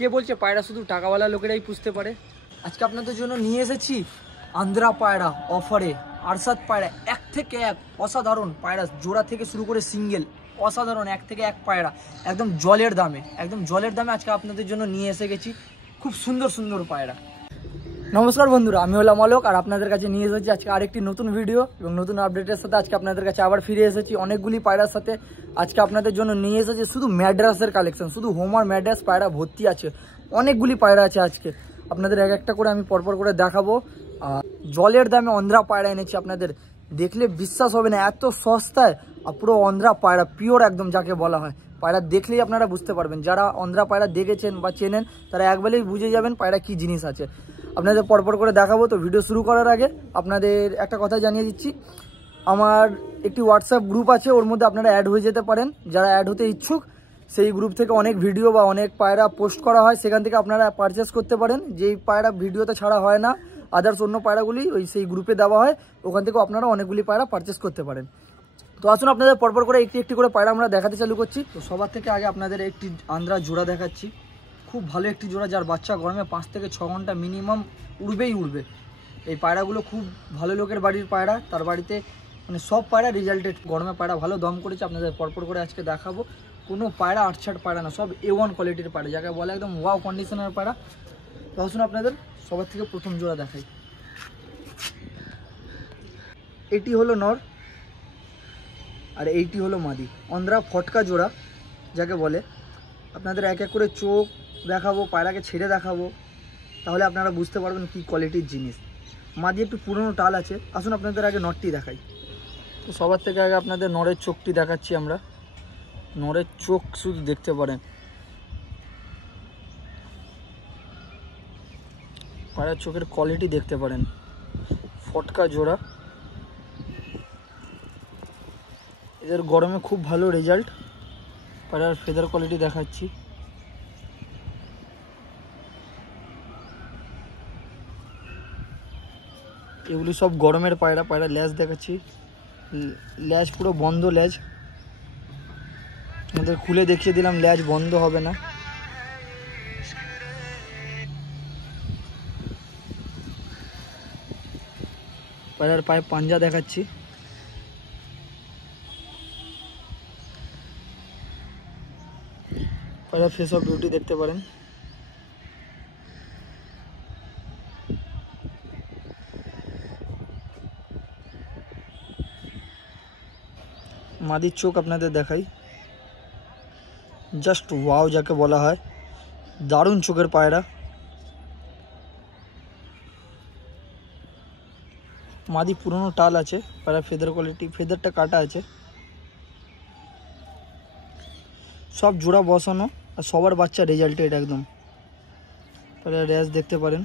কে বলছে পায়রা শুধু টাকাওয়ালা লোকেরাই পুষতে পারে? আজকে আপনাদের জন্য নিয়ে এসেছি আন্ধ্রা পায়রা অফারে। আরশাদ পায়রা এক থেকে এক অসাধারণ পায়রা, জোড়া থেকে শুরু করে সিঙ্গেল অসাধারণ এক থেকে এক পায়রা একদম জলের দামে, আজকে আপনাদের জন্য নিয়ে এসে গেছি খুব সুন্দর সুন্দর পায়রা। নমস্কার বন্ধুরা, আমি হলাম অলোক আর আপনাদের কাছে নিয়ে এসেছি আজকে আরেকটি নতুন ভিডিও এবং নতুন আপডেটের সাথে। আজকে আপনাদের কাছে আবার ফিরে এসেছি অনেকগুলি পায়রার সাথে। আজকে আপনাদের জন্য নিয়ে এসেছি শুধু ম্যাড্রাসের কালেকশন, শুধু হোমার ম্যাড্রাস পায়রা ভর্তি আছে, অনেকগুলি পায়রা আছে। আজকে আপনাদের এক একটা করে আমি পরপর করে দেখাবো। আর জলের দামে অন্ধ্রা পায়রা এনেছি, আপনাদের দেখলে বিশ্বাস হবে না এত সস্তায়। আর পুরো অন্ধ্রা পায়রা পিওর একদম যাকে বলা হয়, পায়রা দেখলেই আপনারা বুঝতে পারবেন। যারা অন্ধ্রা পায়রা দেখেছেন বা চেনেন তারা একবারেই বুঝে যাবেন পায়রা কি জিনিস আছে। আপনাদের পরপর করে দেখাবো। তো ভিডিও শুরু করার আগে আপনাদের একটা কথা জানিয়ে দিচ্ছি, আমার একটি হোয়াটসঅ্যাপ গ্রুপ আছে, ওর মধ্যে আপনারা অ্যাড হয়ে যেতে পারেন। যারা অ্যাড হতে ইচ্ছুক সেই গ্রুপ থেকে অনেক ভিডিও বা অনেক পায়রা পোস্ট করা হয়, সেখান থেকে আপনারা পারচেস করতে পারেন। যেই পায়রা ভিডিওতে ছাড়া হয় না, আদার্স অন্য পায়রাগুলি সেই গ্রুপে দেওয়া হয়, ওখান থেকেও আপনারা অনেকগুলি পায়রা পারচেস করতে পারেন। তো আসুন আপনাদের পরপর করে একটি একটি করে পায়রা আমরা দেখাতে চালু করছি। তো সবার থেকে আগে আপনাদের একটি আন্ধ্রা জোড়া দেখাচ্ছি, খুব ভালো একটি জোড়া, যার বাচ্চা গরমে 5 থেকে 6 ঘন্টা মিনিমাম উড়বেই উড়বে। এই পায়রাগুলো খুব ভালো লোকের বাড়ির পায়রা, তার বাড়িতে মানে সব পায়রা রেজাল্টেড, গরমে পায়রা ভালো দম করেছে। আপনাদের পরপর করে আজকে দেখাবো। কোনো পায়রা আটছাট পায়রা না, সব A1 কোয়ালিটির পায়রা, যাকে বলে একদম ওয়াও কন্ডিশনের পায়রা। তো আসুন আপনাদের সবার থেকে প্রথম জোড়া দেখাই। এটি হলো নর আর এইটি হলো মাদি, অন্ধ্রা ফটকা জোড়া যাকে বলে। আপনাদের এক এক করে চোখ দেখাবো, পায়রাকে ছেড়ে দেখাবো, তাহলে আপনারা বুঝতে পারবেন কি কোয়ালিটির জিনিস। মাদি একটু পুরনো টাল আছে। আসুন আপনাদের আগে নরটি দেখাই। তো সবার থেকে আগে আপনাদের নরের চোখটি দেখাচ্ছি আমরা। নরের চোখ শুধু দেখতে পারেন, পায়রার চোখের কোয়ালিটি দেখতে পারেন। ফটকা জোড়া, এদের গরমে খুব ভালো রেজাল্ট। পায়রার ফেদার কোয়ালিটি দেখাচ্ছি। এগুলি সব গরমের পায়রা। পায়রা ল্যাজ দেখাচ্ছি, ল্যাজ পুরো বন্ধ ল্যাজ, আমাদের খুলে দেখিয়ে দিলাম ল্যাজ বন্ধ হবে না। পায়রার পায়ে পাঞ্জা দেখাচ্ছি। পায়রার ফেস অফ বিউটি দেখতে পারেন। মাদির চোখ আপনাদের দেখাই, জাস্ট ওয়াও যাকে বলা হয়, দারুণ চোখের পায়রা। মাদি পুরনো টাল আছে, পায়রা ফেদার কোয়ালিটি, ফেদারটা কাটা আছে। সব জোড়া বসানো আর সবার বাচ্চা রেজাল্টেড একদম। পায়রা র্যাশ দেখতে পারেন।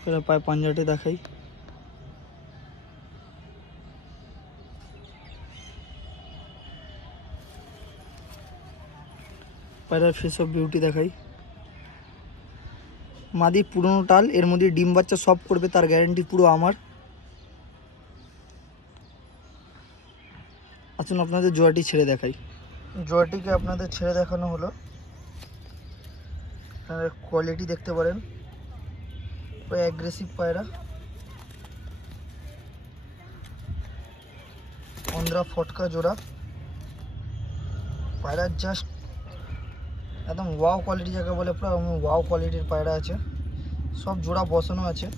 পায়রা পায়ে পাঞ্জাটি দেখাই। পায়রার ফেস অফ বিউটি দেখাই। মাদি পুরনো টাল, এর মধ্যে ডিম বাচ্চা সব করবে, তার গ্যারান্টি পুরো আমার। আসুন আপনাদের জোড়াটি ছেড়ে দেখাই। জোড়াটিকে আপনাদের ছেড়ে দেখানো হলো, আপনাদের কোয়ালিটি দেখতে পারেন, পুরো অ্যাগ্রেসিভ পায়রা। অন্ধ্রা ফটকা জোড়া, পায়রা জাস্ট একদম ওয়াও কোয়ালিটি যাকে বলে, পুরো ওয়াও কোয়ালিটির পায়রা আছে। সব জোড়া বসানো আছে।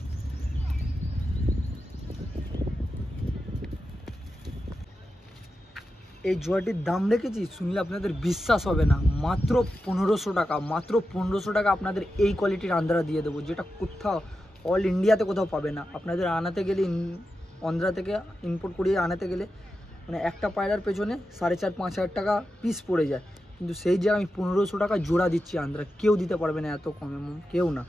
এই জোড়াটির দাম রেখেছি, শুনলে আপনাদের বিশ্বাস হবে না, মাত্র 1500 টাকা। মাত্র 1500 টাকা আপনাদের এই কোয়ালিটির আন্ধ্রা দিয়ে দেবো, যেটা কোথাও অল ইন্ডিয়াতে কোথাও পাবে না। আপনাদের আনাতে গেলে অন্ধ্রা থেকে ইম্পোর্ট করিয়ে আনাতে গেলে মানে একটা পায়রার পেছনে 4,500-5 হাজার টাকা পিস পড়ে যায়, কিন্তু সেই জায়গায় আমি 1500 টাকা জোড়া দিচ্ছি আন্ধ্রা। কেউ দিতে পারবে না এত কমে, কেউ না।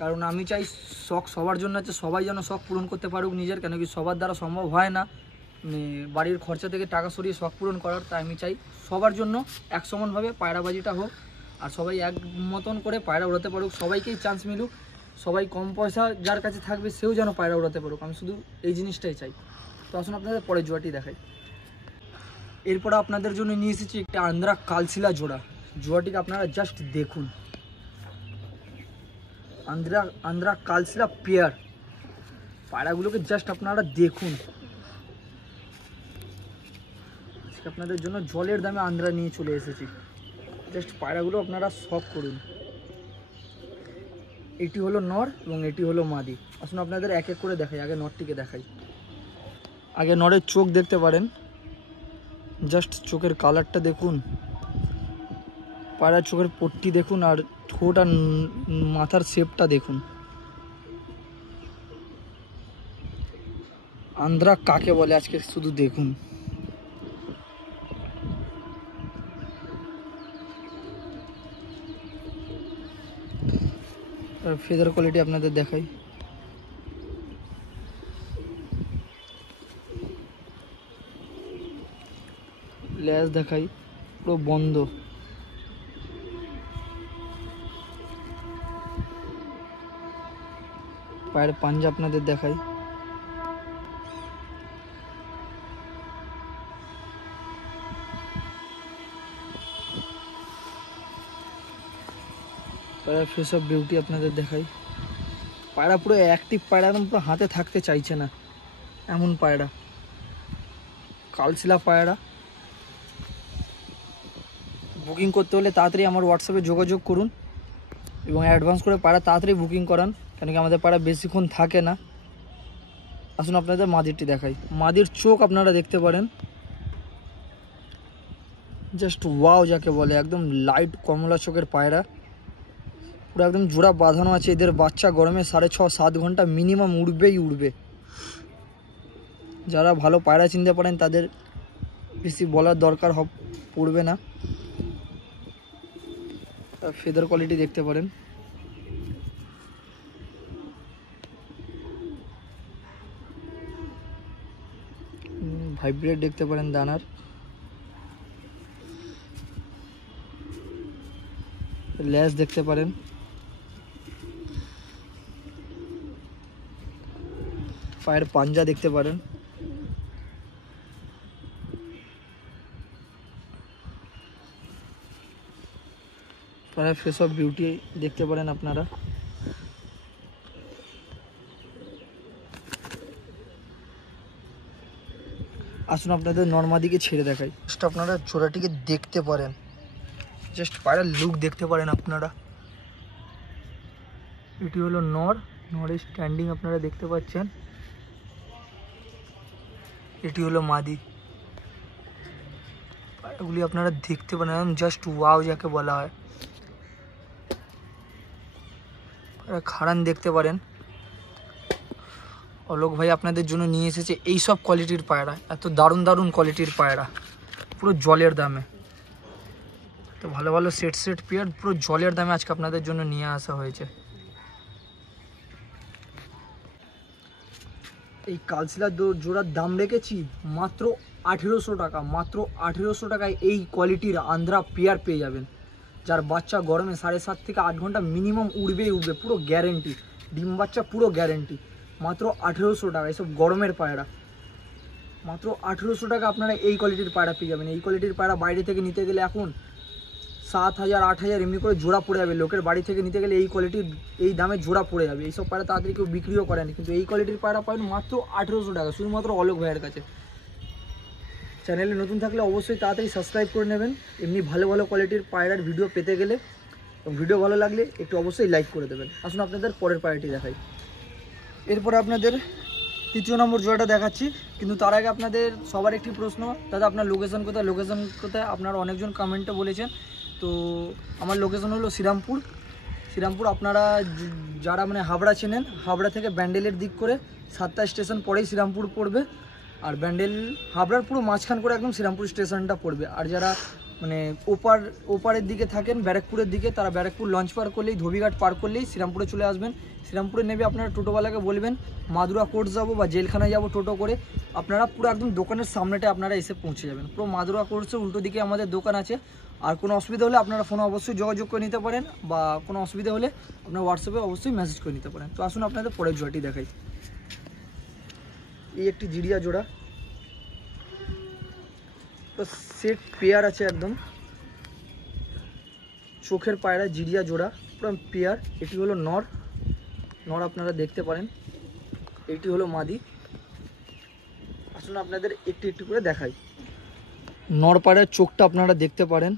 কারণ আমি চাই শখ সবার জন্য আছে, সবাই যেন শখ পূরণ করতে পারুক নিজের, কেন কি সবার দ্বারা সম্ভব হয় না বাড়ির খরচা থেকে টাকা সরিয়ে শখ পূরণ করার। তাই আমি চাই সবার জন্য এক সমানভাবে পায়রাবাজিটা হোক, আর সবাই এক মতন করে পায়রা উড়াতে পারুক, সবাইকেই চান্স মিলুক। সবাই কম পয়সা যার কাছে থাকবে সেও যেন পায়রা উড়াতে পারুক, আমি শুধু এই জিনিসটাই চাই। তো আসুন আপনাদের পরের জোড়াটি দেখাই। এরপরে আপনাদের জন্য নিয়ে এসেছি একটা আন্ধ্রা কালশিলা জোড়া। জোড়াটিকে আপনারা জাস্ট দেখুন, আন্ধ্রা কালশিলা পেয়ার। পায়রাগুলোকে জাস্ট আপনারা দেখুন। আজকে আপনাদের জন্য জলের দামে আন্ধ্রা নিয়ে চলে এসেছি। জাস্ট পায়রাগুলো আপনারা শখ করুন। এটি হলো নর এবং এটি হলো মাদি। আসুন আপনাদের এক এক করে দেখাই। আগে নরটিকে দেখাই। আগে নরের চোখ দেখতে পারেন, জাস্ট চোখের কালারটা দেখুন, পায়রার চোখের পট্টি দেখুন, আর ঠোঁট আর মাথার শেপটা দেখুন। আন্ধ্রা কাকে বলে আজকে শুধু দেখুন। ফেদার কোয়ালিটি আপনাদের দেখাই। লেজ দেখাই, পুরো বন্ধ। পায়ের পাঞ্জা আপনাদের দেখাই। পায়রা ফেস অফ বিউটি আপনাদের দেখাই। পায়রা পুরো অ্যাক্টিভ, পায়রা একদম পুরো হাতে থাকতে চাইছে না এমন পায়রা। কালশিলা পায়রা। বুকিং করতে হলে তাড়াতাড়ি আমার হোয়াটসঅ্যাপে যোগাযোগ করুন এবং অ্যাডভান্স করে পায়রা তাড়াতাড়ি বুকিং করান, কেন কি আমাদের পায়রা বেশিক্ষণ থাকে না। আসুন আপনাদের মাদিরটি দেখাই। মাদির চোখ আপনারা দেখতে পারেন, জাস্ট ওয়াও যাকে বলে, একদম লাইট কমলা চোখের পায়রা। পুরো একদম জোড়া বাঁধানো আছে। এদের বাচ্চা গরমে 6.5-7 ঘন্টা মিনিমাম উড়বেই উড়বে। যারা ভালো পায়রা চিনতে পারেন তাদের বেশি বলার দরকার পড়বে না। ফেদার কোয়ালিটি দেখতে পারেন। ভাইব্রেট দেখতে পারেন দানার। লেজ দেখতে পারেন। পায়ের পাঞ্জা দেখতে পারেন। পায়ের ফেস অফ বিউটি দেখতে পারেন আপনারা। আসুন আপনাদের নর্মাদিকে ছেড়ে দেখাই। জাস্ট আপনারা জোড়াটিকে দেখতে পারেন, জাস্ট পায়রার লুক দেখতে পারেন আপনারা। এটি হলো নরের স্ট্যান্ডিং আপনারা দেখতে পাচ্ছেন। এটি হলো মাদি। পায়রাগুলি আপনারা দেখতে পারেন, জাস্ট ওয়াও যাকে বলা হয়। খাড়ান দেখতে পারেন। অলোক ভাই আপনাদের জন্য নিয়ে এসেছে এই সব কোয়ালিটির পায়রা, এত দারুণ দারুণ কোয়ালিটির পায়রা, পুরো জলের দামে। তো ভালো ভালো সেট পেয়ার পুরো জলের দামে আজকে আপনাদের জন্য নিয়ে আসা হয়েছে। এই কালশিলা জোড়ার দাম রেখেছি মাত্র 1800 টাকা। মাত্র 1800 টাকায় এই কোয়ালিটির আন্ধ্রা পেয়ার পেয়ে যাবেন, যার বাচ্চা গরমে 7.5 থেকে 8 ঘন্টা মিনিমাম উড়বেই উড়বে, পুরো গ্যারেন্টি। ডিম বাচ্চা পুরো গ্যারেন্টি। মাত্র 1800 টাকা এসব গরমের পায়রা। মাত্র 1800 টাকা আপনারা এই কোয়ালিটির পায়রা পেয়ে যাবেন। এই কোয়ালিটির পায়রা বাইরে থেকে নিতে গেলে এখন 7000-8000 এমনি করে জোড়া পড়ে যাবে। লোকের বাড়ি থেকে নিতে গেলে এই কোয়ালিটির এই দামে জোড়া পড়ে যাবে। এইসব পায়রা তাড়াতাড়ি কেউ বিক্রিও করেনি, কিন্তু এই কোয়ালিটির পায়রা পাবেন মাত্র 1800 টাকা, শুধুমাত্র অলোক ভাইয়ের কাছে। চ্যানেলে নতুন থাকলে অবশ্যই তাড়াতাড়ি সাবস্ক্রাইব করে নেবেন এমনি ভালো ভালো কোয়ালিটির পায়রার ভিডিও পেতে গেলে। এবং ভিডিও ভালো লাগলে একটু অবশ্যই লাইক করে দেবেন। আসুন আপনাদের পরের পায়রাটি দেখাই। এরপরে আপনাদের 3য় নম্বর জোড়াটা দেখাচ্ছি, কিন্তু তার আগে আপনাদের সবার একটি প্রশ্ন, দাদা আপনার লোকেশন কোথায়? লোকেশন কোথায় আপনারা অনেকজন কমেন্টে বলেছেন। তো আমার লোকেশন হলো শ্রীরামপুর। আপনারা যারা মানে হাবড়া চেনেন, হাবড়া থেকে ব্যান্ডেলের দিক করে 7টা স্টেশন পরেই শ্রীরামপুর পড়বে। আর ব্যান্ডেল হাবড়ার পুরো মাঝখান করে একদম শ্রীরামপুর স্টেশনটা পড়বে। আর যারা মানে ওপারের দিকে থাকেন ব্যারাকপুরের দিকে, তারা ব্যারাকপুর লঞ্চ পার করলেই, ধোবিঘাট পার করলেই শ্রীরামপুরে চলে আসবেন। শ্রীরামপুরে নেবে আপনারা টোটোওয়ালাকে বলবেন মাদুরা কোর্ট যাবো বা জেলখানায় যাবো টোটো করে, আপনারা পুরো একদম দোকানের সামনেটা আপনারা এসে পৌঁছে যাবেন। পুরো মাদুরা কোর্টসের উল্টো দিকে আমাদের দোকান আছে। আর কোনো অসুবিধা হলে আপনারা ফোনে অবশ্যই যোগাযোগ করে নিতে পারেন, বা কোনো অসুবিধা হলে আপনার হোয়াটসঅ্যাপে অবশ্যই মেসেজ করে নিতে পারেন। তো আসুন আপনাদের পরের জোড়াটি দেখাই। এই একটি জিরিয়া জোড়া, তো সেট পেয়ার আছে একদম, চোখের পায়রা জিরিয়া জোড়া পুরো পেয়ার। এটি হলো নর, নর আপনারা দেখতে পারেন, এইটি হলো মাদি। আসুন আপনাদের একটু একটু করে দেখাই। নর পায়রার চোখটা আপনারা দেখতে পারেন,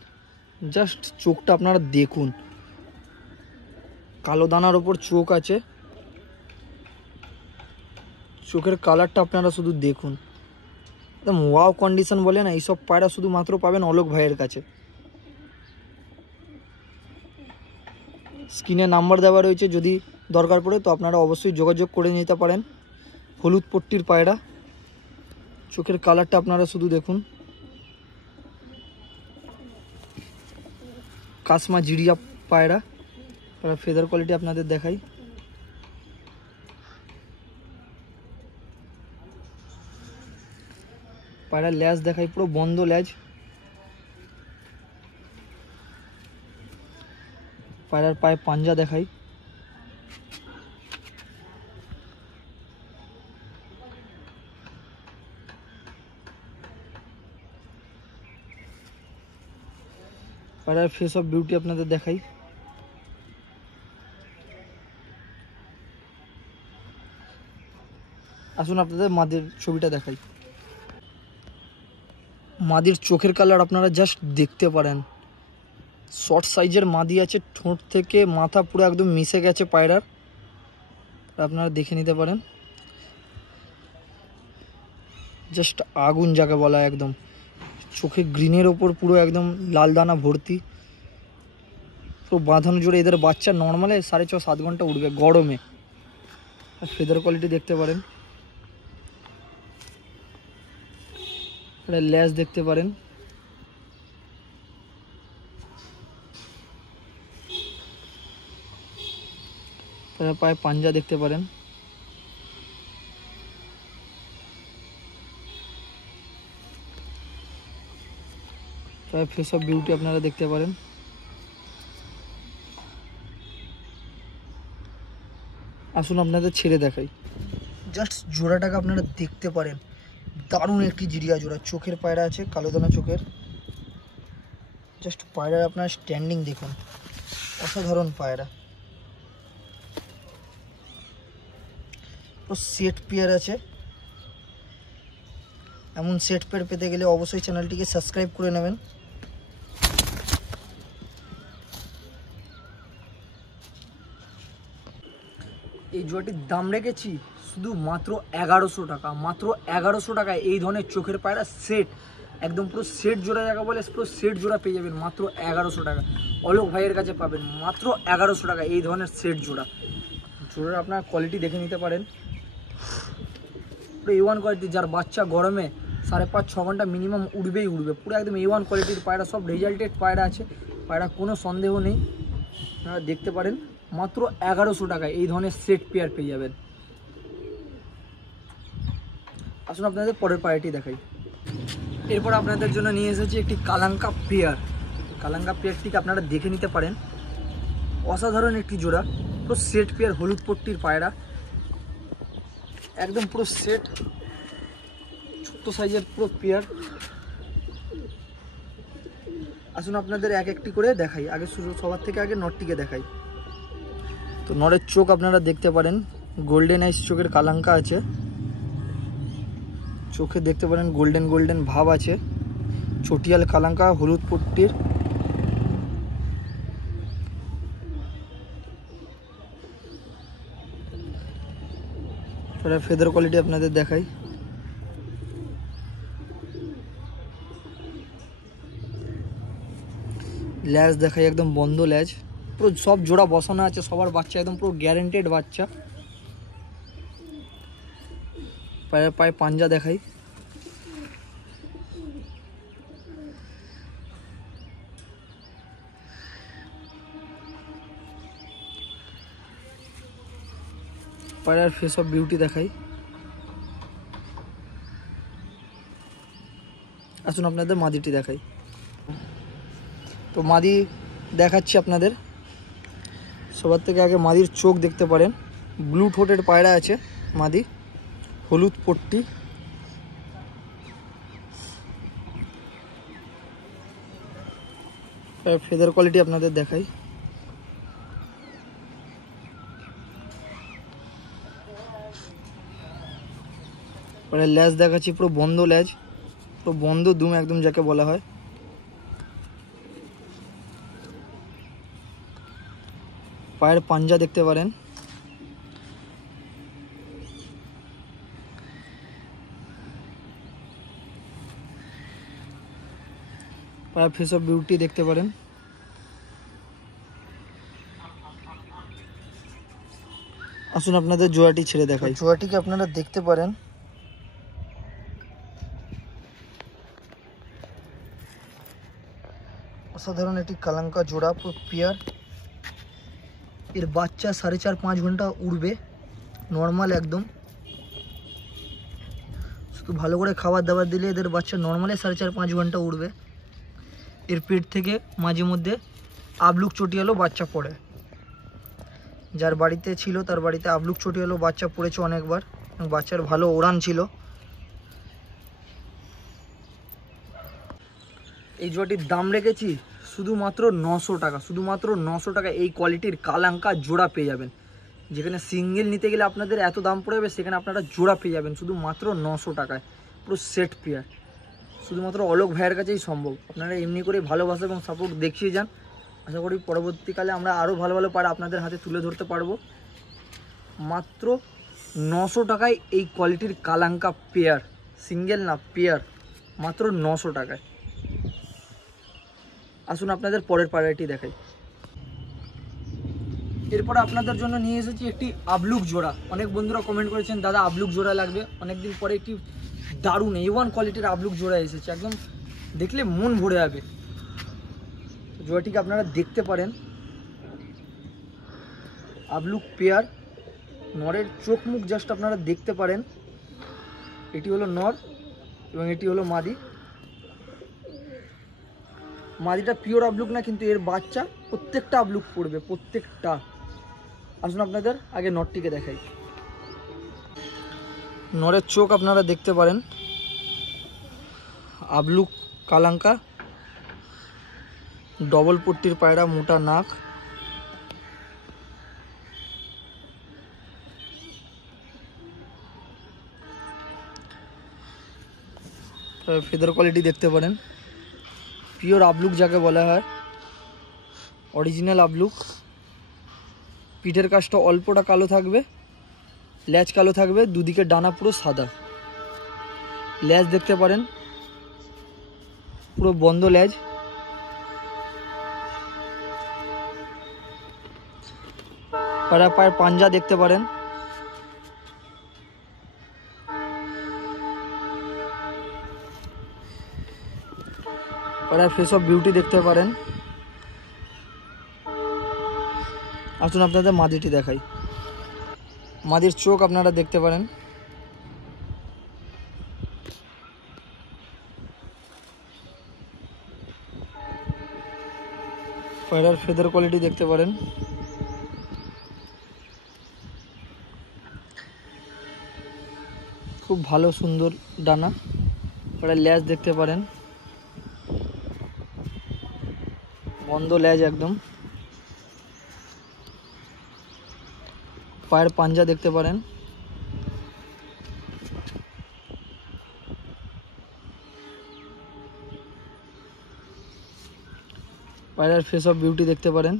জাস্ট চোখটা আপনারা দেখুন, কালো দানার ওপর চোখ আছে, চোখের কালারটা আপনারা শুধু দেখুন, একদম ওয়াও কন্ডিশন বলে না, এইসব পায়রা শুধুমাত্র পাবেন অলোক ভাইয়ের কাছে। স্ক্রিনে নাম্বার দেওয়া রয়েছে, যদি দরকার পড়ে তো আপনারা অবশ্যই যোগাযোগ করে নিতে পারেন। হলুদ পট্টির পায়রা, চোখের কালারটা আপনারা শুধু দেখুন, কাসমা জিরিয়া পায়রা। ফেদার কোয়ালিটি আপনাদের দেখাই, পায়রা ল্যাজ দেখাই, পুরো বন্ধ ল্যাজ। পায়রার পায়ে পাঞ্জা দেখাই, পায়রার ফেস অফ বিউটি আপনাদের দেখাই। আসুন আপনাদের মাদির ছবিটা দেখাই। মাদির চোখের কালার আপনারা জাস্ট দেখতে পারেন, শর্ট সাইজের মাদি আছে, ঠোঁট থেকে মাথা পুরো একদম মিশে গেছে পায়রার, আপনারা দেখে নিতে পারেন। জাস্ট আগুন যাকে বলা, একদম চোখে গ্রিনের ওপর পুরো একদম লাল দানা ভর্তি, পুরো বাঁধানো জোরে। এদের বাচ্চা নর্মালে 6.5-7 ঘন্টা উঠবে গরমে। আর ফেদার কোয়ালিটি দেখতে পারেন, ল্যাজ দেখতে পারেন, পায়ে পাঞ্জা দেখতে পারেন। ফেস অফ বিউটি আপনারা দেখতে পারেন। আসুন আপনাদের ছেড়ে দেখাই, জাস্ট জোড়াটাকে আপনারা দেখতে পারেন, দারুণ একটি জিরিয়া জোড়া, চোখের পায়রা আছে, কালো দানা চোখের। জাস্ট পায়রার আপনার স্ট্যান্ডিং দেখুন, অসাধারণ পায়রা। তো সেট পেয়ার আছে, এমন সেট পেয়ার পেতে গেলে অবশ্যই চ্যানেলটিকে সাবস্ক্রাইব করে নেবেন। এই জোড়াটির দাম রেখেছি শুধু মাত্র 1100 টাকা, মাত্র 1100 টাকায় এই ধরনের চোখের পায়রা সেট, একদম পুরো সেট জোড়া জায়গা বলে পুরো সেট জোড়া পেয়ে যাবেন মাত্র 1100 টাকা। অলোক ভাইয়ের কাছে পাবেন মাত্র 1100 টাকা এই ধরনের সেট জোড়া। জোড়ার আপনার কোয়ালিটি দেখে নিতে পারেন, পুরো A1 কোয়ালিটি, যার বাচ্চা গরমে 5.5-6 ঘন্টা মিনিমাম উড়বেই উড়বে, পুরো একদম A1 কোয়ালিটির পায়রা, সব রেজাল্টেড পায়রা আছে, পায়রা কোনো সন্দেহ নেই। আপনারা দেখতে পারেন মাত্র 1100 টাকায় এই ধরনের সেট পেয়ার পেয়ে যাবেন। আসুন আপনাদের পরের পায়রাটি দেখাই। এরপর আপনাদের জন্য নিয়ে এসেছি একটি কালাঙ্কা পেয়ার। কালাঙ্কা পেয়ারটিকে আপনারা দেখে নিতে পারেন, অসাধারণ একটি জোড়া, পুরো সেট পেয়ার, হলুদ পট্টির পায়রা, একদম পুরো সেট, ছোট্ট সাইজের পুরো পেয়ার। আসুন আপনাদের এক একটি করে দেখাই, আগে সবার থেকে আগে নরটিকে দেখাই। তো নরের চোখ আপনারা দেখতে পারেন, গোল্ডেন আইস চোখের কালাঙ্কা আছে, চোখে দেখতে পারেন গোল্ডেন গোল্ডেন ভাব আছে, চটিয়াল কালাঙ্কা, হলুদ পট্টির। ফেদার কোয়ালিটি আপনাদের দেখাই, ল্যাজ দেখাই, একদম বন্ধ ল্যাজ, পুরো সব জোড়া বসানো আছে, সবার বাচ্চা একদম পুরো গ্যারেন্টেড বাচ্চা। পায়ে পাঞ্জা দেখাই, পায়রার ফেস অফ বিউটি দেখাই। আসুন আপনাদের মাদিটি দেখাই। তো মাদি দেখাচ্ছি আপনাদের, সবার থেকে আগে মাদির চোখ দেখতে পারেন, ব্লু ঠোঁটের পায়রা আছে মাদি, হলুদ পট্টি, ফেদার কোয়ালিটি আপনাদের দেখাই। ল্যাজ দেখাচ্ছি, পুরো বন্ধ ল্যাজ, পুরো বন্ধ দুম একদম যাকে বলা হয়। পায়ের পাঞ্জা দেখতে পারেন। পায়ের ফেস অফ বিউটি দেখতে পারেন। আসুন আপনাদের জোড়াটি ছেড়ে দেখাই। জোড়াটিকে আপনারা দেখতে পারেন, অসাধারণ একটি কালাঙ্কা জোড়া, পুরো পিয়ার। এর বাচ্চা 4.5-5 ঘন্টা উড়বে, নর্মাল একদম। শুধু ভালো করে খাবার দাবার দিলে এদের বাচ্চা নর্মালি 4.5-5 ঘন্টা উড়বে। এর পেট থেকে মাঝে মধ্যে আবলুক চটিয়ালো বাচ্চা পড়ে। যার বাড়িতে ছিল তার বাড়িতে আবলুক চটিয়ালো বাচ্চা পড়েছে অনেকবার, এবং বাচ্চার ভালো ওড়ান ছিল। এই জোড়াটির দাম রেখেছি শুধুমাত্র 900 টাকা। শুধুমাত্র 900 টাকা এই কোয়ালিটির কালাঙ্কা জোড়া পেয়ে যাবেন। যেখানে সিঙ্গেল নিতে গেলে আপনাদের এত দাম পড়ে যাবে, সেখানে আপনারা জোড়া পেয়ে যাবেন শুধুমাত্র 900 টাকায়, পুরো সেট পেয়ার। শুধুমাত্র অলোক ভাইয়ের কাছেই সম্ভব। আপনারা এমনি করে ভালোবাসা এবং সাপোর্ট দেখিয়ে যান। আশা করি পরবর্তীকালে আমরা আরও ভালো ভালো পাড়া আপনাদের হাতে তুলে ধরতে পারবো। মাত্র 900 টাকায় এই কোয়ালিটির কালাঙ্কা পেয়ার, সিঙ্গেল না পেয়ার, মাত্র 900 টাকায়। আসুন আপনাদের পরের পাড়াটি দেখাই। এরপরে আপনাদের জন্য নিয়ে এসেছি একটি আবলুক জোড়া। অনেক বন্ধুরা কমেন্ট করেছেন দাদা আবলুক জোড়া লাগবে। অনেকদিন পরে একটি দারুণ A1 কোয়ালিটির আবলুক জোড়া এসেছে, একদম দেখলে মন ভরে যাবে। জোড়াটিকে আপনারা দেখতে পারেন, আবলুক পেয়ার। নরের চোখ মুখ জাস্ট আপনারা দেখতে পারেন। এটি হলো নর এবং এটি হলো মাদি। মাদিটা পিওর আবলুক না, কিন্তু এর বাচ্চা প্রত্যেকটা আবলুক পড়বে, প্রত্যেকটা। আসুন আপনাদের আগে নরটিকে দেখাই। নরের চোখ আপনারা দেখতে পারেন, আবলুক কালাঙ্কা, ডবল পট্টির পায়রা, মোটা নাক। ফেদার কোয়ালিটি দেখতে পারেন, পিওর আবলুক যাকে বলা হয়, অরিজিনাল আবলুক। পিঠের কাছটা অল্পটা কালো থাকবে, ল্যাজ কালো থাকবে, দুদিকে ডানা পুরো সাদা। ল্যাজ দেখতে পারেন, পুরো বন্ধ ল্যাজ। পায়ের পাঞ্জা দেখতে পারেন। ফেস অফ বিউটি দেখতে পারেন। আসুন আপনাদের মাদিটি দেখাই। মাদির চোখ আপনারা দেখতে পারেন, পায়রার ফেদার কোয়ালিটি দেখতে পারেন। খুব ভালো সুন্দর ডানা। পায়রার ল্যাজ দেখতে পারেন, বন্ধ ল্যাজ একদম। পায়ের পাঞ্জা দেখতে পারেন। পায়রার ফেস অফ বিউটি দেখতে পারেন।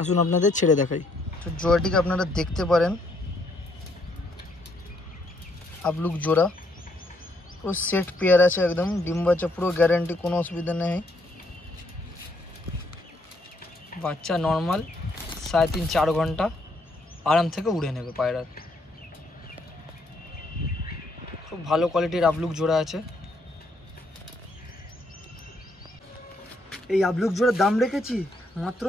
আসুন আপনাদের ছেড়ে দেখাই। তো জোড়াটিকে আপনারা দেখতে পারেন, আবলুক জোড়া, পুরো সেট পেয়ার আছে একদম। ডিম বাচ্চা পুরো গ্যারান্টি, কোনো অসুবিধা নেই। বাচ্চা নর্মাল 3.5-4 ঘন্টা আরাম থেকে উড়ে নেবে পায়রা। খুব ভালো কোয়ালিটির আবলুক জোড়া আছে। এই আবলুক জোড়ার দাম রেখেছি মাত্র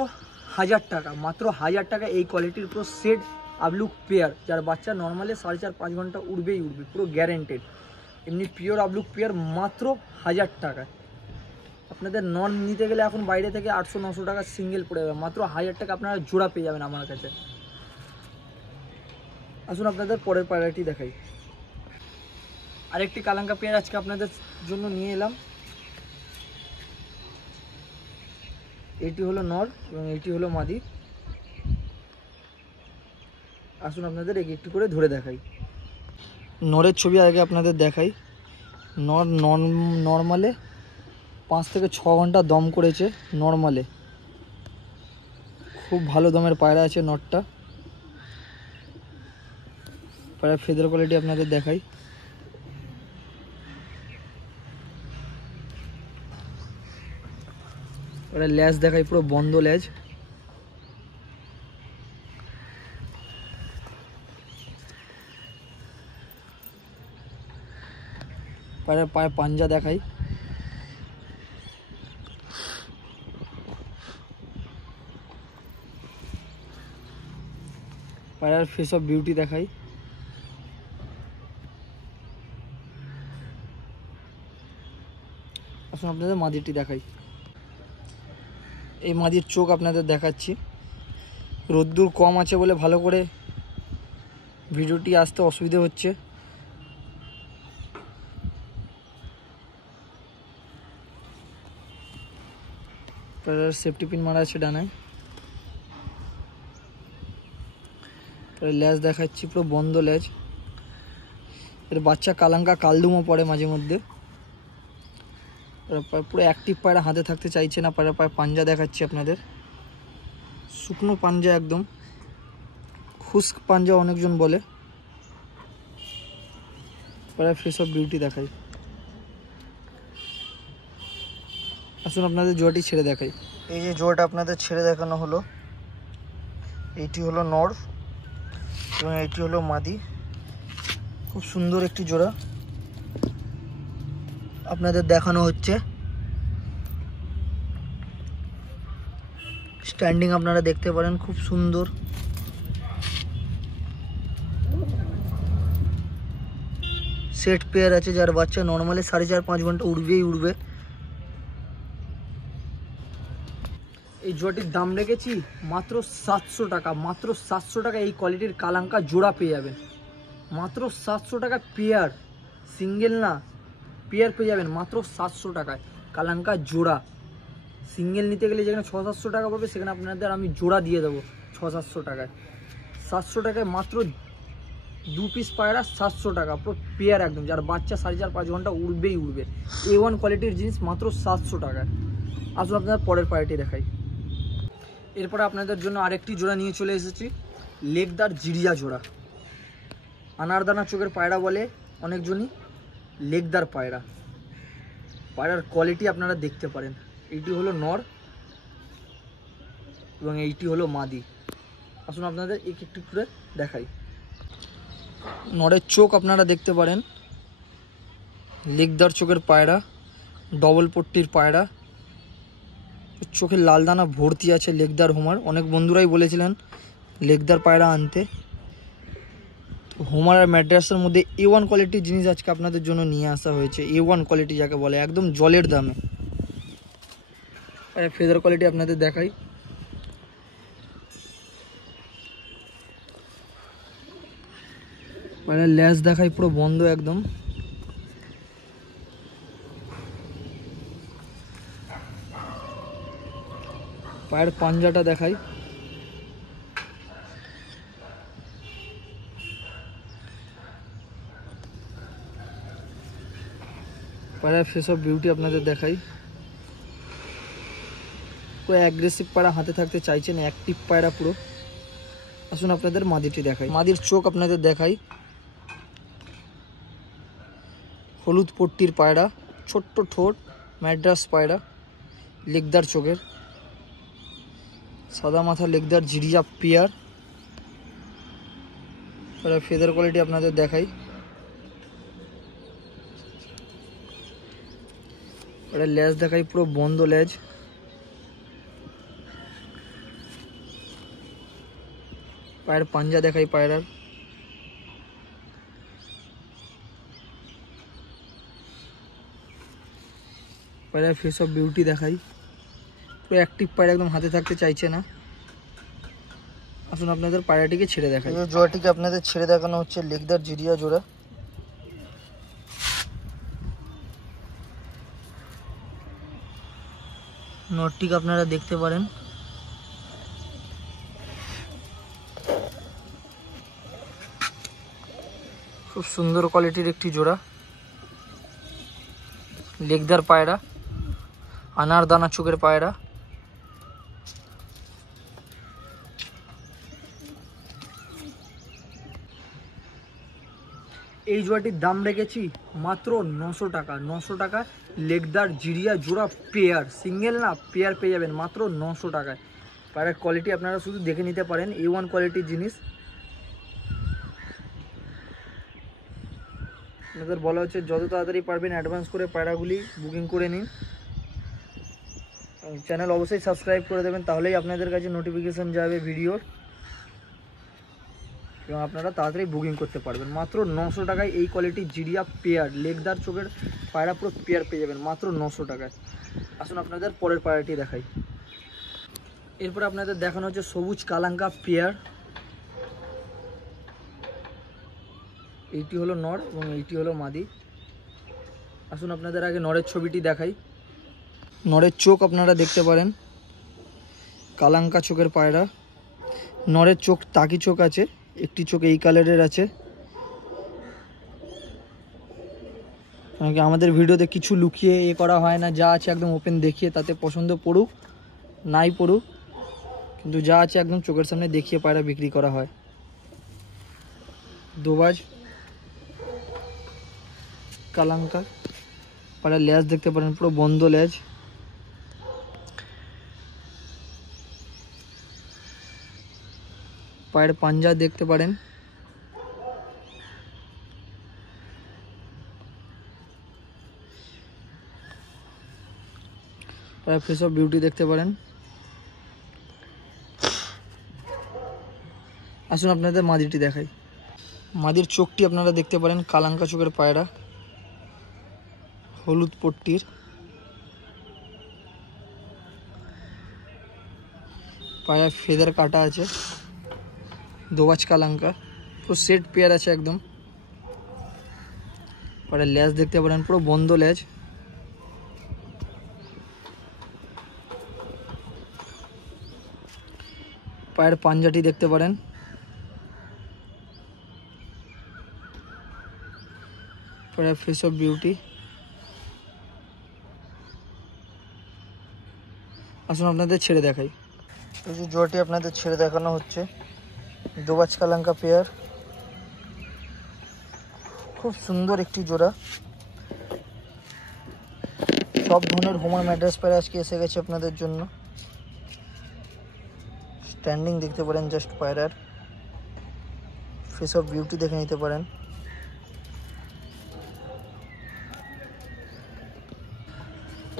1000 টাকা। মাত্র 1000 টাকা এই কোয়ালিটির পুরো সেট আবলুক পেয়ার, যার বাচ্চা নর্মালি 4.5-5 ঘন্টা উড়বেই উড়বে, পুরো গ্যারেন্টেড। এমনি পিওর আবলুক পেয়ার মাত্র 1000 টাকায়। আপনাদের নন নিতে গেলে এখন বাইরে থেকে 800-900 টাকা সিঙ্গেল পড়ে যাবে, মাত্র 1000 টাকা আপনারা জোড়া পেয়ে যাবেন আমার কাছে। আসুন আপনাদের পরের পায়রাটি দেখাই। আরেকটি কালাঙ্কা পেয়ার আজকে আপনাদের জন্য নিয়ে এলাম। এটি হলো নর এবং এটি হলো মাদি। আসুন আপনাদের একটি করে ধরে দেখাই। নরের ছবি আগে আপনাদের দেখাই। নর নর্মালে 5 থেকে 6 ঘন্টা দম করেছে। নর্মালে খুব ভালো দমের পায়রা আছে নরটা। পায়রার ফেদার কোয়ালিটি আপনাদের দেখাই। পায়রার ল্যাজ দেখাই, পুরো বন্ধ ল্যাজ। পায়রার পায়ে পাঞ্জা দেখাই। পায়রার ফেস অফ বিউটি দেখাই। আসুন আপনাদের মাদিরটি দেখাই। এই মাদির চোখ আপনাদের দেখাচ্ছি। রোদ্দুর কম আছে বলে ভালো করে ভিডিওটি আসতে অসুবিধে হচ্ছে। পায়রার সেফটি পিন মারা আছে ডানায়। ল্যাজ দেখাচ্ছি, পুরো বন্ধ ল্যাজ। এর বাচ্চা কালাঙ্কা কালদুমও পড়ে মাঝে মধ্যে। পুরো অ্যাক্টিভ পায়রা, হাতে থাকতে চাইছে না। পায়রা পায়ে পাঞ্জা দেখাচ্ছি আপনাদের, শুকনো পাঞ্জা একদম, খুস্ক পাঞ্জা অনেকজন বলে। পায়রা ফেস অফ বিউটি দেখাই। আসুন আপনাদের জোড়াটি ছেড়ে দেখাই। এই যে জোড়াটা আপনাদের ছেড়ে দেখানো হলো, এইটি হলো নর এবং এইটি হলো মাদি। খুব সুন্দর একটি জোড়া আপনাদের দেখানো হচ্ছে। স্ট্যান্ডিং আপনারা দেখতে পারেন, খুব সুন্দর। সেট পেয়ার আছে, যার বাচ্চা নর্মালি 4.5-5 ঘন্টা উড়বেই উড়বে। এই জোড়াটির দাম রেখেছি মাত্র 700 টাকা। মাত্র 700 টাকা এই কোয়ালিটির কালাঙ্কা জোড়া পেয়ে যাবেন। মাত্র 700 টাকা পেয়ার, সিঙ্গেল না, পেয়ার পেয়ে যাবেন মাত্র 700 টাকায় কালাঙ্কা জোড়া। সিঙ্গেল নিতে গেলে যেখানে 600-700 টাকা পড়বে, সেখানে আপনাদের আমি জোড়া দিয়ে দেবো 600-700 টাকায়। 700 টাকায় মাত্র 2 পিস পায়রা, 700 টাকা পুরো পেয়ার একদম, যার বাচ্চা 4.5-5 ঘন্টা উড়বেই উড়বে। A1 কোয়ালিটির জিনিস মাত্র 700 টাকায়। আসুন আপনাদের পরের পায়রাটি দেখাই। এরপরে আপনাদের জন্য আরেকটি জোড়া নিয়ে চলে এসেছি, লেগদার জিরিয়া জোড়া। আনারদানা চোখের পায়রা বলে অনেকজনই, লেগদার পায়রা। পায়রার কোয়ালিটি আপনারা দেখতে পারেন। এইটি হলো নর এবং এইটি হলো মাদি। আসুন আপনাদের একটু করে দেখাই। নরের চোখ আপনারা দেখতে পারেন, লেগদার চোখের পায়রা, ডবল পট্টির পায়রা। চোখের লাল দানা ভর্তি আছে লেগদার হোমার। অনেক বন্ধুরাই বলেছিলেন লেগদার পায়রা আনতে। হোমার আর ম্যাড্রাসের মধ্যে A1 কোয়ালিটির জিনিস আজকে আপনাদের জন্য নিয়ে আসা হয়েছে। A1 কোয়ালিটি যাকে বলে, একদম জলের দামে। ফেদার কোয়ালিটি আপনাদের দেখাই। ল্যাজ দেখাই, পুরো বন্ধ একদম। পায়ের পাঞ্জাটা দেখাই। পায়রার ফেস অফ বিউটি আপনাদের দেখাই। পুরো অ্যাগ্রেসিভ পায়রা, হাতে থাকতে চাইছেন, অ্যাক্টিভ পায়রা পুরো। আসুন আপনাদের মাদিটি দেখাই। মাদির চোখ আপনাদের দেখাই। হলুদ পট্টির পায়রা, ছোট্ট ঠোঁট, ম্যাড্রাস পায়রা, লেগদার চোখের, সাদা মাথা লেগদার জিরিয়া পেয়ার। পায়রার ফেদার কোয়ালিটি আপনাদের দেখাই। পায়রার ল্যাজ দেখাই, পুরো বন্ধ ল্যাজ। পায়ের পাঞ্জা দেখাই পায়রার। পায়রার ফেস অফ বিউটি দেখাই। পুরো অ্যাক্টিভ পায়রা, একদম হাতে থাকতে চাইছে না। আসুন আপনাদের পায়রাটিকে ছেড়ে দেখাই। এই জোড়াটিকে আপনাদের ছেড়ে দেখানো হচ্ছে লেগদার জিরিয়া জোড়া। নটটিকে আপনারা দেখতে পারেন। খুব সুন্দর কোয়ালিটির একটি জোড়া লেগদার পায়রা, আনার দানা চোখের পায়রা। এই জোড়াটির দাম রেখেছি মাত্র 900 টাকা। 900 টাকা লেগদার জিরিয়া জোড়া পেয়ার, সিঙ্গেল না পেয়ার পেয়ে যাবেন মাত্র 900 টাকায়। পায়রার কোয়ালিটি আপনারা শুধু দেখে নিতে পারেন, A1 কোয়ালিটির জিনিস। আপনাদের বলা হচ্ছে যত তাড়াতাড়ি পারবেন অ্যাডভান্স করে পায়রাগুলি বুকিং করে নিন। চ্যানেল অবশ্যই সাবস্ক্রাইব করে দেবেন, তাহলেই আপনাদের কাছে নোটিফিকেশান যাবে ভিডিওর, এবং আপনারা তাড়াতাড়ি বুকিং করতে পারবেন। মাত্র 900 টাকায় এই কোয়ালিটির জিরিয়া পেয়ার লেগদার চোখের পায়রা পুরো পেয়ার পেয়ে যাবেন মাত্র 900 টাকায়। আসুন আপনাদের পরের পায়রাটি দেখাই। এরপরে আপনাদের দেখানো হচ্ছে সবুজ কালাঙ্কা পেয়ার। এইটি হলো নর এবং এইটি হলো মাদি। আসুন আপনাদের আগে নরের ছবিটি দেখাই। নরের চোখ আপনারা দেখতে পারেন, কালাঙ্কা চোখের পায়রা। নরের চোখ তাকি চোখ আছে, একটি চোখ এই কালারের আছে। কারণ কি আমাদের ভিডিওতে কিছু লুকিয়ে করা হয় না, যা আছে একদম ওপেন দেখিয়ে, তাতে পছন্দ পড়ুক নাই পড়ুক, কিন্তু যা আছে একদম চোখের সামনে দেখিয়ে পায়রা বিক্রি করা হয়। দোবাজ কালাঙ্কা পায়রা, লেজ দেখতে পারেন পুরো বন্ধ লেজ। পায়ের পাঞ্জা দেখতে পারেন। পায়ের ফেস অফ বিউটি দেখতে পারেন। আসুন আপনাদের মাদিটি দেখাই। মাদির চোখটি আপনারা দেখতে পারেন, কালাঙ্কা চোখের পায়রা, হলুদ পট্টির। পায়ের ফেদার কাটা আছে। দোবাজ কালাঙ্কা, পুরো সেট পেয়ার আছে একদম। পায়ের লেজ দেখতে পারেন পুরো বন্ধ লেজ। পায়ের পাঞ্জাটি দেখতে পারেন। পায়ের ফেস অফ বিউটি। আসুন আপনাদের ছেড়ে দেখাই। এই যে জোড়াটি আপনাদের ছেড়ে দেখানো হচ্ছে দোবাজ কালাঙ্কা পেয়ার। খুব সুন্দর একটি জোড়া। সব ধরনের হোমার ম্যাড্রাস পায়রা আজকে এসে গেছে আপনাদের জন্য। স্ট্যান্ডিং দেখতে পারেন জাস্ট পায়রার। ফেস অফ বিউটি দেখে নিতে পারেন।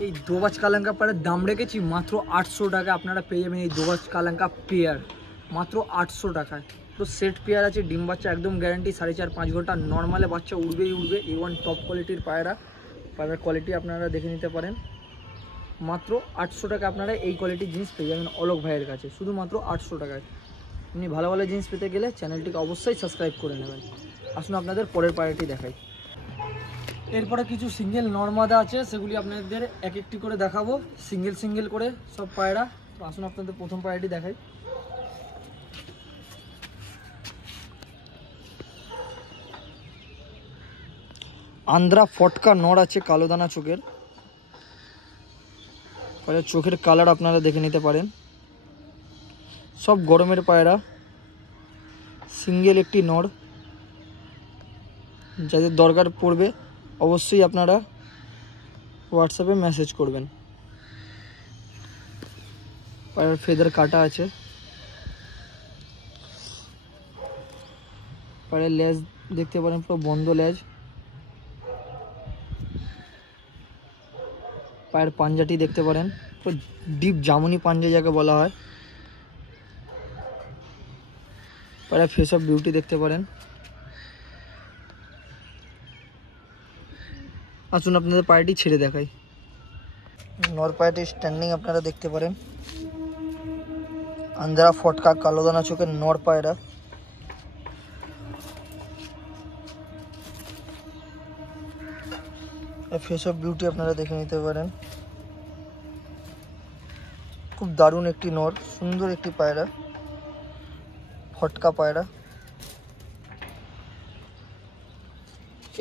এই দোবাজ কালাঙ্কা পায়রার দাম রেখেছি মাত্র 800 টাকা। আপনারা পেয়ে যাবেন এই দোবাজ কালাঙ্কা পেয়ার মাত্র 800 টাকায়। তো সেট পেয়ার আছে, ডিম বাচ্চা একদম গ্যারান্টি, 4.5-5 ঘন্টা নর্মালে বাচ্চা উড়বেই উড়বে। A1 টপ কোয়ালিটির পায়রা। পায়রার কোয়ালিটি আপনারা দেখে নিতে পারেন। মাত্র 800 টাকা আপনারা এই কোয়ালিটির জিনিস পেয়ে যাবেন অলোক ভাইয়ের কাছে, শুধুমাত্র 800 টাকায়। আপনি ভালো ভালো জিনিস পেতে গেলে চ্যানেলটিকে অবশ্যই সাবস্ক্রাইব করে নেবেন। আসুন আপনাদের পরের পায়রাটি দেখাই। এরপরে কিছু সিঙ্গেল নর্মাদা আছে, সেগুলি আপনাদের এক একটি করে দেখাবো, সিঙ্গেল সিঙ্গেল করে সব পায়রা। তো আসুন আপনাদের প্রথম পায়রাটি দেখাই। আন্ধ্রা ফটকা নর আছে, কালো দানা চোখের। পায়রা চোখের কালার আপনারা দেখে নিতে পারেন। সব গরমের পায়রা, সিঙ্গেল একটি নর। যাদের দরকার পড়বে অবশ্যই আপনারা হোয়াটসঅ্যাপে মেসেজ করবেন। পায়রার ফেদার কাটা আছে। পায়রার লেজ দেখতে পারেন পুরো বন্ধ লেজ। পায়ের পাঞ্জাটি দেখতে পারেন, পুরো ডিপ জামুনি পাঞ্জা যাকে বলা হয়। পায়রার ফেস অফ বিউটি দেখতে পারেন। আসুন আপনাদের পায়রাটি ছেড়ে দেখাই। নর পায়রাটির স্ট্যান্ডিং আপনারা দেখতে পারেন। আন্দ্রা ফটকা কালো দানা চোখের নর পায়রা। ফেস অফ বিউটি আপনারা দেখে নিতে পারেন। খুব দারুণ একটি নর, সুন্দর একটি পায়রা, ফটকা পায়রা।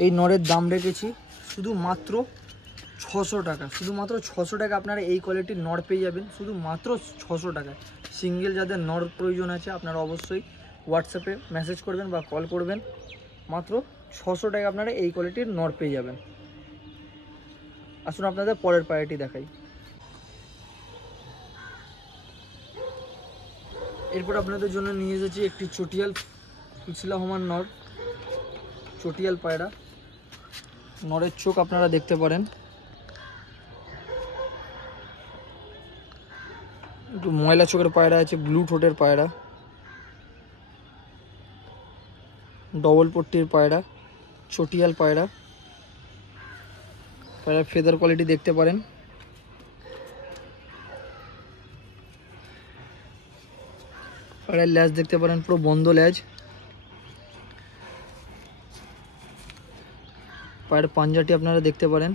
এই নরের দাম রেখেছি শুধুমাত্র 600 টাকা। শুধুমাত্র 600 টাকা আপনারা এই কোয়ালিটির নর পেয়ে যাবেন, শুধুমাত্র 600 টাকায়। সিঙ্গেল যাদের নর প্রয়োজন আছে আপনারা অবশ্যই হোয়াটসঅ্যাপে মেসেজ করবেন বা কল করবেন। মাত্র 600 টাকা আপনারা এই কোয়ালিটির নর পেয়ে যাবেন। আসুন আপনাদের পরের পায়রাটি দেখাই। এরপর আপনাদের জন্য নিয়ে এসেছি একটি চটিয়াল ফুলশিলা হোমার নর, চটিয়াল পায়রা। নরের চোখ আপনারা দেখতে পারেন, একটু ময়লা চোখের পায়রা আছে, ব্লু ঠোঁটের পায়রা, ডবল পট্টির পায়রা, চটিয়াল পায়রা। পায়রার ফেদার কোয়ালিটি দেখতে পারেন। পায়রার ল্যাজ দেখতে পারেন, পুরো বন্ধ ল্যাজ। পায়ের পাঞ্জাটি আপনারা দেখতে পারেন।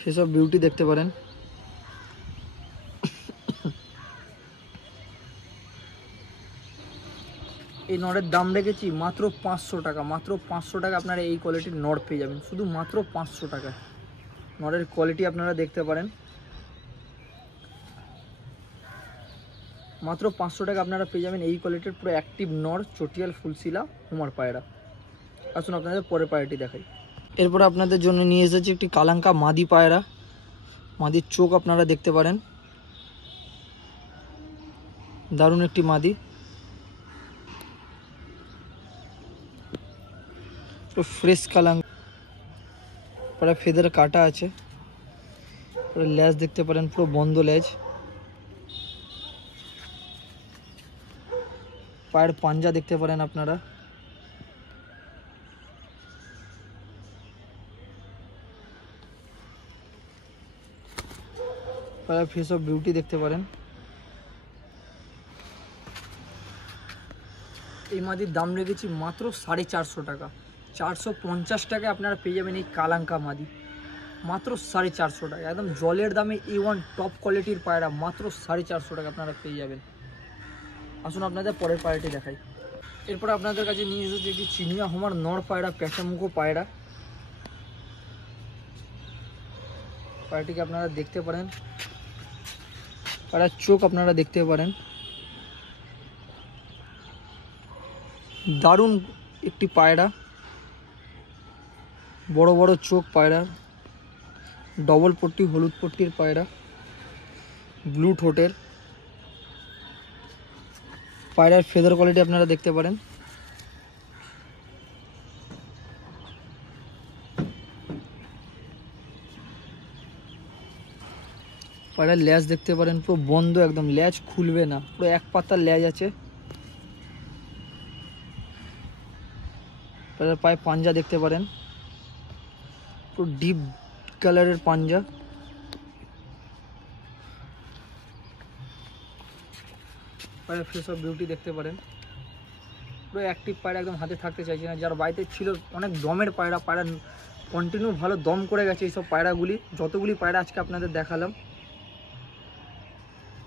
সেসব বিউটি দেখতে পারেন। এই নরের দাম রেখেছি মাত্র 500 টাকা। মাত্র 500 টাকা আপনারা এই কোয়ালিটির নর পেয়ে যাবেন, শুধু মাত্র 500 টাকা। নরের কোয়ালিটি আপনারা দেখতে পারেন। মাত্র 500 টাকা আপনারা পেয়ে যাবেন এই কোয়ালিটির পুরো অ্যাক্টিভ নর চটিয়াল ফুলশিলা হোমার পায়রা। আসুন আপনাদের পরের পায়রাটি দেখাই। এরপর আপনাদের জন্য নিয়ে এসেছি একটি কালাঙ্কা মাদি পায়রা। মাদির চোখ আপনারা দেখতে পারেন, দারুণ একটি মাদি। ফ্রেশ কালাঙ্কা, পরে ফেদার কাটা আছে, পরে ল্যাজ দেখতে পারেন, পুরো বন্ধ ল্যাজ। পায়ের পাঞ্জা দেখতে পারেন আপনারা। পায়ের ফেস অফ বিউটি দেখতে পারেন। এই মাদির দাম রেখেছি মাত্র 450 টাকা। 450 টাকায় আপনারা পেয়ে যাবেন এই কালাঙ্কা মাদি, মাত্র 450 টাকা। একদম জলের দামে A1 টপ কোয়ালিটির পায়রা, মাত্র 450 টাকা আপনারা পেয়ে যাবেন। আসুন আপনাদের পরের পায়রাটি দেখাই। এরপর আপনাদের কাছে নিয়ে এসেছি একটি চিনিয়া হোমার নর পায়রা, প্যাঁচামুখো পায়রা। পায়রাটিকে আপনারা দেখতে পারেন, পায়রার চোখ আপনারা দেখতে পারেন। দারুণ একটি পায়রা, বড় বড় চোখ পায়রা, ডবল পট্টি হলুদ পট্টির পায়রা, ব্লু ঠোঁটের। পায়রার ফেদার কোয়ালিটি আপনারা দেখতে পারেন। পায়রার ল্যাজ দেখতে পারেন, পুরো বন্ধ, একদম ল্যাজ খুলবে না, পুরো এক পাতার ল্যাজ আছে। পায়রার পায়ে পাঞ্জা দেখতে পারেন, পুরো ডিপ কালারের পাঞ্জা। পায়রার ফেস অফ বিউটি দেখতে পারেন, পুরো অ্যাক্টিভ পায়রা, একদম হাতে থাকতে চাইছে না। যার বাড়িতে ছিল অনেক দমের পায়রা, পায়রা কন্টিনিউ ভালো দম করে গেছে এইসব পায়রাগুলি। যতগুলি পায়রা আজকে আপনাদের দেখালাম।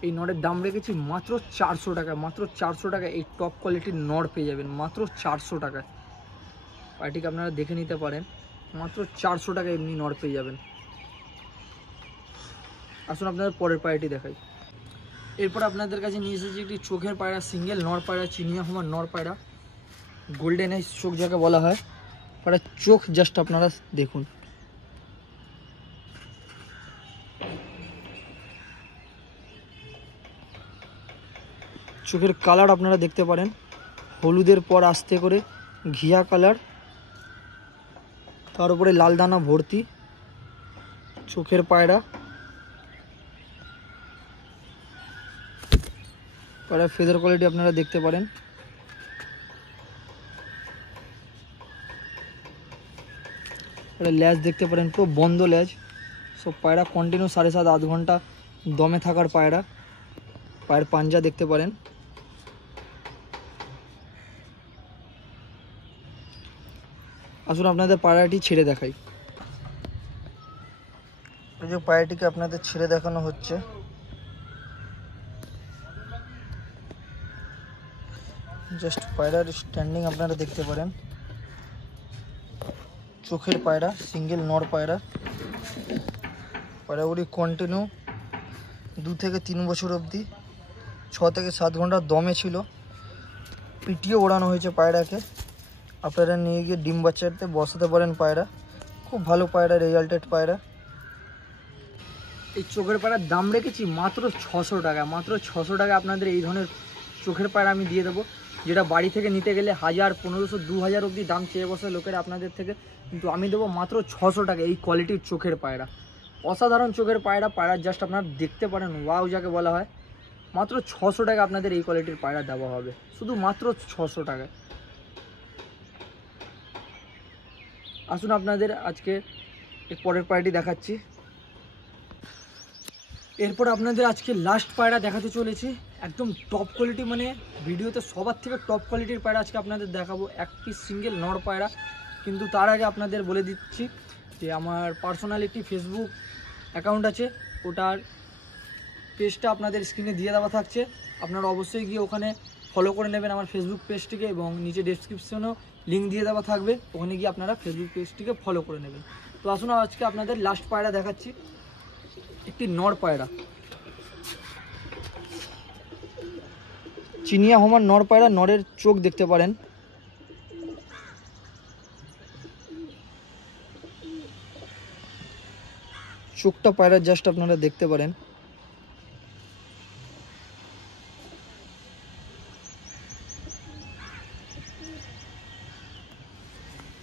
এই নরের দাম রেখেছি মাত্র 400 টাকা। মাত্র 400 টাকা এই টপ কোয়ালিটির নর পেয়ে যাবেন, মাত্র 400 টাকায়। পায়রাটিকে আপনারা দেখে নিতে পারেন, মাত্র 400 টাকা এমনি নর পেয়ে যাবেন। আসুন আপনাদের পরের পায়রাটি দেখাই। এরপর আপনাদের কাছে নিয়ে এসেছি একটি চোখের পায়রা, সিঙ্গেল নর পায়রা, চিনিয়া হোমার নর পায়রা, গোল্ডেন আইস চোখ যাকে বলা হয়। পায়রার চোখ জাস্ট আপনারা দেখুন। চোখের কালার আপনারা দেখতে পারেন, হলুদের পর আস্তে করে ঘিয়া কালার, তার উপরে লাল দানা ভর্তি চোখের পায়রা। পায়রার ফেদার কোয়ালিটি আপনারা দেখতে পারেন। এটা ল্যাজ দেখতে পারেন, পুরো বন্ধ ল্যাজ। সব পায়রা কন্টিনিউ 7.5-8 ঘন্টা দমে থাকার পায়রা। পায়ের পাঞ্জা দেখতে পারেন। আসুন আপনাদের পায়রাটি ছেড়ে দেখাই। এই যে পায়রাটিকে আপনাদের ছেড়ে দেখানো হচ্ছে। জাস্ট পায়রার স্ট্যান্ডিং আপনারা দেখতে পারেন। চোখের পায়রা, সিঙ্গেল নর পায়রা। পায়রাগুলি কন্টিনিউ 2 থেকে 3 বছর অবধি 6 থেকে 7 ঘন্টা দমে ছিল। পিটিয়ে ওড়ানো হয়েছে পায়রাকে। আপনারা নিয়ে গিয়ে ডিম বাচ্চাতে বসাতে পারেন পায়রা। খুব ভালো পায়রা, রেজাল্টেড পায়রা। এই চোখের পায়রার দাম রেখেছি মাত্র 600 টাকা। মাত্র 600 টাকা আপনাদের এই ধরনের চোখের পায়রা আমি দিয়ে দেবো, যেটা বাড়ি থেকে নিতে গেলে 1000, 1500, 2000 অবধি দাম চেয়ে বসে লোকেরা আপনাদের থেকে, কিন্তু আমি দেবো মাত্র 600 টাকা এই কোয়ালিটির চোখের পায়রা। অসাধারণ চোখের পায়রা। পায়রা জাস্ট আপনারা দেখতে পারেন, ওয়াও যাকে বলা হয়। মাত্র 600 টাকা আপনাদের এই কোয়ালিটির পায়রা দেওয়া হবে, শুধু মাত্র 600 টাকায়। আসুন আপনাদের আজকে এর পরের পায়রাটি দেখাচ্ছি। এরপর আপনাদের আজকে লাস্ট পায়রা দেখাতে চলেছি, একদম টপ কোয়ালিটি, মানে ভিডিওতে সবার থেকে টপ কোয়ালিটির পায়রা আজকে আপনাদের দেখাবো। এক পিস সিঙ্গেল নর পায়রা। কিন্তু তার আগে আপনাদের বলে দিচ্ছি যে আমার পার্সোনাল একটি ফেসবুক অ্যাকাউন্ট আছে, ওটার পেজটা আপনাদের স্ক্রিনে দিয়ে দেওয়া থাকছে। আপনারা অবশ্যই গিয়ে ওখানে ফলো করে নেবেন আমার ফেসবুক পেজটিকে, এবং নিচে ডেসক্রিপশনেও লিঙ্ক দিয়ে দেওয়া থাকবে, ওখানে গিয়ে আপনারা ফেসবুক পেজটিকে ফলো করে নেবেন। তো আসুন আজকে আপনাদের লাস্ট পায়রা দেখাচ্ছি, একটি নর পায়রা। চিনিয়া হোমার নর পায়রা। নরের চোখ দেখতে পারেন। চোখটা পায়রা জাস্ট আপনারা দেখতে পারেন।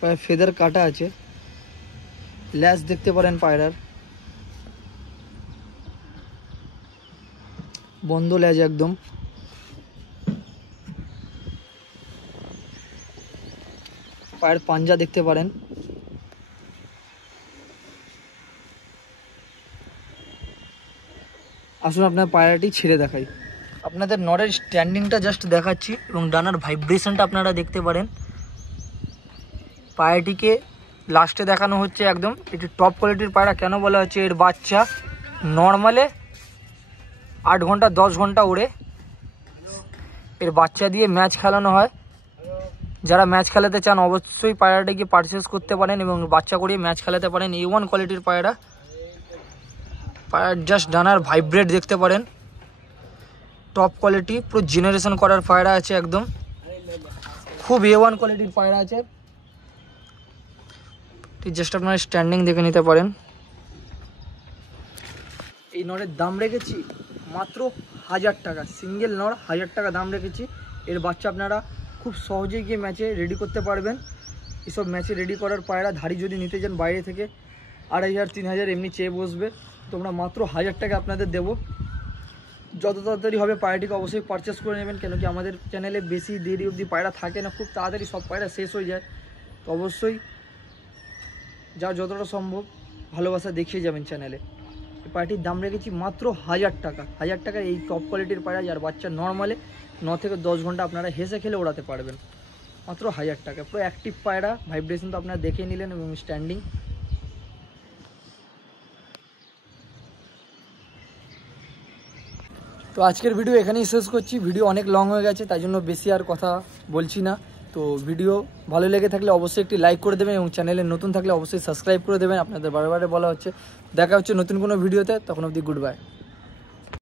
পায়ের ফেদার কাটা আছে। ল্যাজ দেখতে পারেন পায়রার, বন্ধ ল্যাজ একদম। পায়ের পাঞ্জা দেখতে পারেন। আসুন আপনার পায়রাটি ছেড়ে দেখাই। আপনাদের নরের স্ট্যান্ডিংটা জাস্ট দেখাচ্ছি, এবং ডানার ভাইব্রেশনটা আপনারা দেখতে পারেন। পায়রাটিকে লাস্টে দেখানো হচ্ছে একদম। এটি টপ কোয়ালিটির পায়রা কেন বলা হচ্ছে, এর বাচ্চা নর্মালে 8 ঘন্টা 10 ঘন্টা ওড়ে। এর বাচ্চা দিয়ে ম্যাচ খেলানো হয়। যারা ম্যাচ খেলাতে চান অবশ্যই পায়রাটাকে পারচেস করতে পারেন এবং বাচ্চা করিয়ে ম্যাচ খেলাতে পারেন। A1 কোয়ালিটির পায়রা। পায়রার জাস্ট ডানার ভাইব্রেট দেখতে পারেন, টপ কোয়ালিটি, পুরো জেনারেশন করার পায়রা আছে একদম। খুব A1 কোয়ালিটির পায়রা আছে। ঠিক জাস্ট আপনারা স্ট্যান্ডিং দেখে নিতে পারেন। এই নরের দাম রেখেছি মাত্র 1000 টাকা। সিঙ্গেল নর 1000 টাকা দাম রেখেছি। এর বাচ্চা আপনারা খুব সহজেই গিয়ে ম্যাচে রেডি করতে পারবেন। এসব ম্যাচে রেডি করার পায়রা ধাড়ি যদি নিতে যান বাইরে থেকে 2500, 3000 এমনি চেয়ে বসবে। তোমরা মাত্র 1000 টাকা আপনাদের দেবো। যত তাড়াতাড়ি হবে পায়রাটিকে অবশ্যই পারচেস করে নেবেন, কেন কি আমাদের চ্যানেলে বেশি দেরি অবধি পায়রা থাকে না, খুব তাড়াতাড়ি সব পায়রা শেষ হয়ে যায়। তো অবশ্যই যা যতটা সম্ভব ভালোবাসা দেখিয়ে যাবেন চ্যানেলে। এই পায়রাটির দাম রেখেছি মাত্র 1000 টাকা। 1000 টাকা এই টপ কোয়ালিটির পায়রা, যার বাচ্চা নর্মালে 9 থেকে 10 ঘন্টা আপনারা হেসে খেলে ওড়াতে পারবেন। মাত্র 1000 টাকা। পুরো অ্যাক্টিভ পায়রা। ভাইব্রেশন তো আপনারা দেখে নিলেন, এবং স্ট্যান্ডিং। তো আজকের ভিডিও এখানেই শেষ করছি। ভিডিও অনেক লং হয়ে গেছে, তাই জন্য বেশি আর কথা বলছি না। তো ভিডিও ভালো লেগে থাকলে অবশ্যই একটি লাইক করে দেবেন, এবং চ্যানেলে নতুন থাকলে অবশ্যই সাবস্ক্রাইব করে দেবেন। আপনাদের বারে বারে বলা হচ্ছে। দেখা হচ্ছে নতুন কোনো ভিডিওতে, তখন অবধি গুড বাই।